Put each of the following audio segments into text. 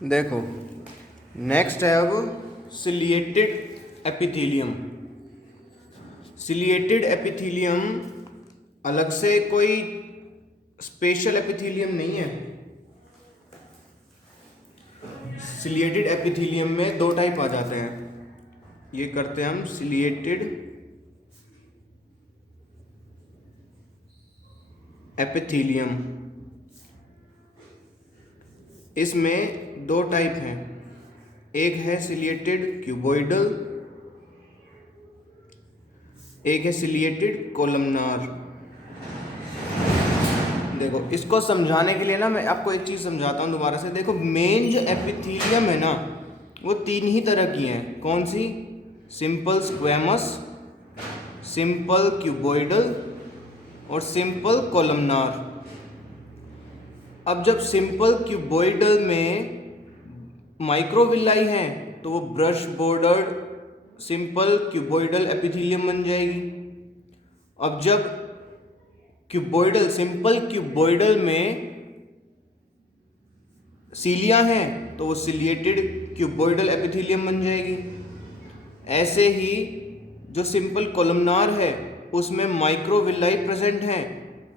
देखो, नेक्स्ट है अब सिलिएटेड एपिथेलियम। सिलिएटेड एपिथेलियम अलग से कोई स्पेशल एपिथेलियम नहीं है। सिलिएटेड एपिथेलियम में दो टाइप आ जाते हैं। ये करते हैं हम सिलिएटेड एपिथेलियम। इसमें दो टाइप हैं, एक है सिलिएटेड क्यूबॉइडल, एक है सिलिएटेड कोलमनार। देखो, इसको समझाने के लिए ना मैं आपको एक चीज समझाता हूं दोबारा से। देखो, मेन जो एपिथेलियम है ना वो तीन ही तरह की हैं। कौन सी? सिंपल स्क्वेमस, सिंपल क्यूबॉइडल और सिंपल कोलमनार। अब जब सिंपल क्यूबॉइडल में माइक्रोविलाई हैं तो वो brush bordered simple cuboidal epithelium बन जाएगी। अब जब क्यूबॉइडल सिंपल क्यूबॉइडल में सीलिया हैं तो वो सिलिएटेड क्यूबॉइडल एपिथेलियम बन जाएगी। ऐसे ही जो सिंपल कोलमनार है उसमें माइक्रोविलाई प्रेजेंट हैं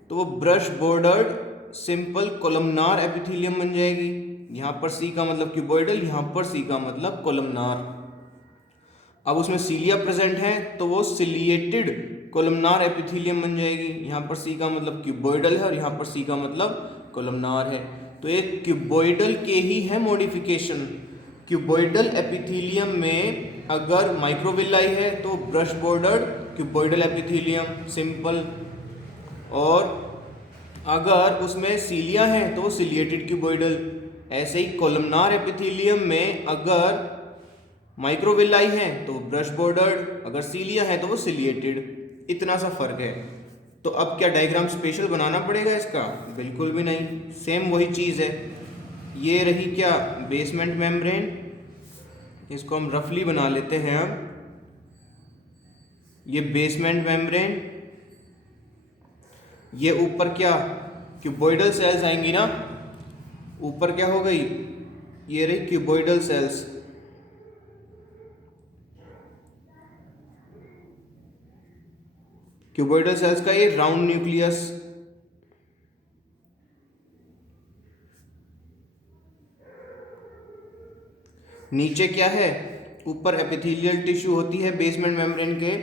तो वो brush bordered simple columnar epithelium बन जाएगी। यहाँ पर सी का मतलब क्यूबॉइडल, यहाँ पर सी का मतलब कोलमनार। अब उसमें सीलिया प्रेजेंट है तो वो सिलिएटेड कोलमनार एपिथेलियम बन जाएगी। यहाँ पर सी का मतलब क्यूबॉइडल है और यहाँ पर सी का मतलब कोलमनार है। तो एक क्यूबॉइडल के ही है मॉडिफिकेशन। क्यूबॉइडल एपिथेलियम में अगर माइक्रोविलाई है तो brush bordered cuboidal epithelium simple, और अगर उसमें सीलिया है तो वो सिलिएटेड क्यूबॉइडल। ऐसे ही कोलमनार एपिथेलियम में अगर माइक्रोविलाई है तो ब्रश बॉर्डर्ड, अगर सीलिया है तो वो सिलिएटेड। इतना सा फर्क है। तो अब क्या डायग्राम स्पेशल बनाना पड़ेगा इसका? बिल्कुल भी नहीं, सेम वही चीज़ है। ये रही क्या? Basement membrane. इसको हम रफली बना लेते हैं। अब ये बेसमेंट मेम्ब्रेन, ये ऊपर क्या क्यूबॉइडल सेल्स आएंगी ना, ऊपर क्या हो गई? ये रही क्यूबॉइडल सेल्स। क्यूबॉइडल सेल्स का ये राउंड न्यूक्लियस, नीचे क्या है? ऊपर एपिथेलियल टिश्यू होती है बेसमेंट मेम्ब्रेन के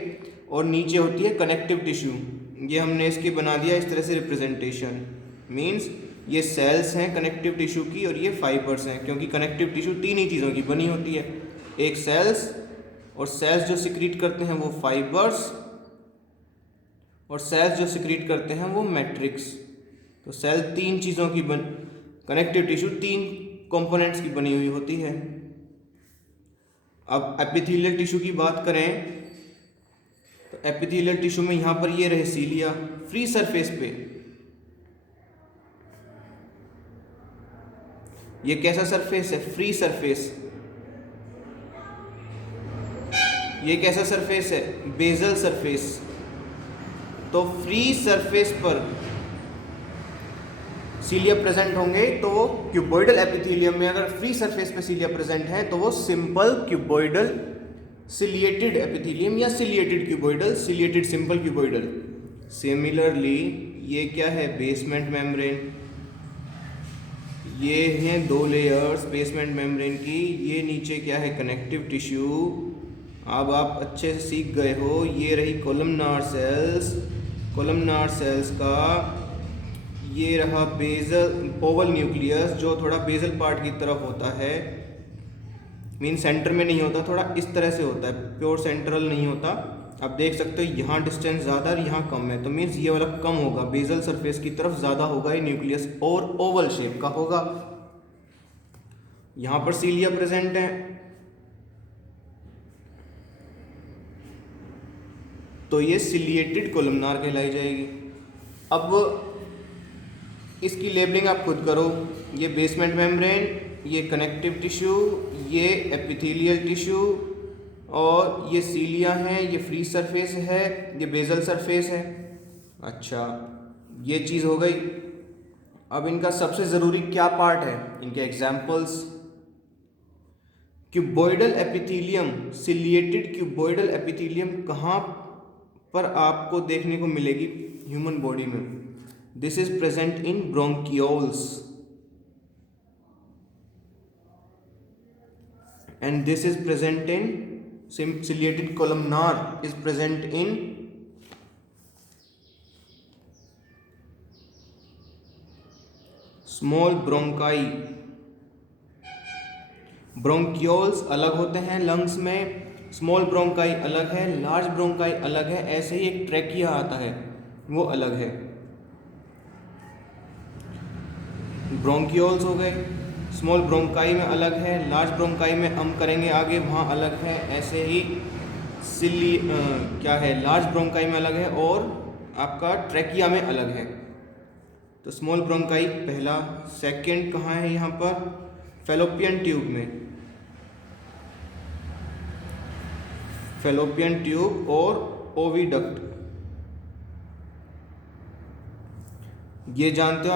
और नीचे होती है कनेक्टिव टिश्यू। ये हमने इसकी बना दिया इस तरह से रिप्रेजेंटेशन। मींस ये सेल्स हैं कनेक्टिव टिश्यू की और ये फाइबर्स हैं, क्योंकि कनेक्टिव टिश्यू तीन ही चीज़ों की बनी होती है, एक सेल्स, और सेल्स जो सिक्रीट करते हैं वो फाइबर्स, और सेल्स जो सिक्रीट करते हैं वो मैट्रिक्स। तो सेल तीन चीज़ों की कनेक्टिव टिश्यू तीन कंपोनेंट्स की बनी हुई होती है। अब एपिथेलियल टिश्यू की बात करें तो एपिथेलियल टिश्यू में यहाँ पर ये रहे सीलिया फ्री सरफेस पे। ये कैसा सरफेस है? Free surface. ये कैसा सरफेस है? Basal surface. तो फ्री सरफेस पर सीलिया प्रेजेंट होंगे तो क्यूबॉइडल एपिथेलियम में अगर फ्री सरफेस पे सीलिया प्रेजेंट है तो वो सिंपल क्यूबॉइडल सिलिएटेड एपिथेलियम या ciliated cuboidal, ciliated simple cuboidal. Similarly ये क्या है? Basement membrane. ये हैं दो लेयर्स बेसमेंट मेम्ब्रेन की। ये नीचे क्या है? Connective tissue. अब आप अच्छे से सीख गए हो। ये रही कोलमनार सेल्स। कोलमनार सेल्स का ये रहा बेजल ओवल न्यूक्लियस जो थोड़ा बेजल पार्ट की तरफ होता है। मीन सेंटर में नहीं होता, थोड़ा इस तरह से होता है, प्योर सेंट्रल नहीं होता। आप देख सकते हो यहाँ डिस्टेंस ज़्यादा और यहाँ कम है, तो मीन्स ये वाला कम होगा, बेजल सरफेस की तरफ ज़्यादा होगा ये न्यूक्लियस और ओवल शेप का होगा। यहाँ पर सीलिया प्रेजेंट है तो ये सिलिएटेड कोलमनार कहलाई जाएगी। अब इसकी लेबलिंग आप खुद करो। ये बेसमेंट मेम्ब्रेन, ये कनेक्टिव टिश्यू, ये एपिथेलियल टिश्यू, और ये सीलिया है, ये फ्री सरफेस है, ये बेजल सरफेस है। अच्छा, ये चीज़ हो गई। अब इनका सबसे ज़रूरी क्या पार्ट है? इनके examples. Cuboidal epithelium, ciliated cuboidal epithelium कहाँ पर आपको देखने को मिलेगी ह्यूमन बॉडी में? This is present in bronchioles and this is present in ciliated columnar is present in small bronchi. Bronchioles अलग होते हैं लंग्स में, स्मॉल ब्रोंकाई अलग है, लार्ज ब्रोंकाई अलग है, ऐसे ही एक ट्रैकिया आता है वो अलग है। ब्रोंकियोल्स हो गए, स्मॉल ब्रोंकाई में अलग है, लार्ज ब्रोंकाई में हम करेंगे आगे, वहाँ अलग है। ऐसे ही क्या है, लार्ज ब्रोंकाई में अलग है और आपका ट्रैकिया में अलग है। तो स्मॉल ब्रोंकाई पहला। सेकंड कहाँ है यहाँ पर? फैलोपियन ट्यूब में, फैलोपियन ट्यूब और ओविडक्ट, ये जानते हो।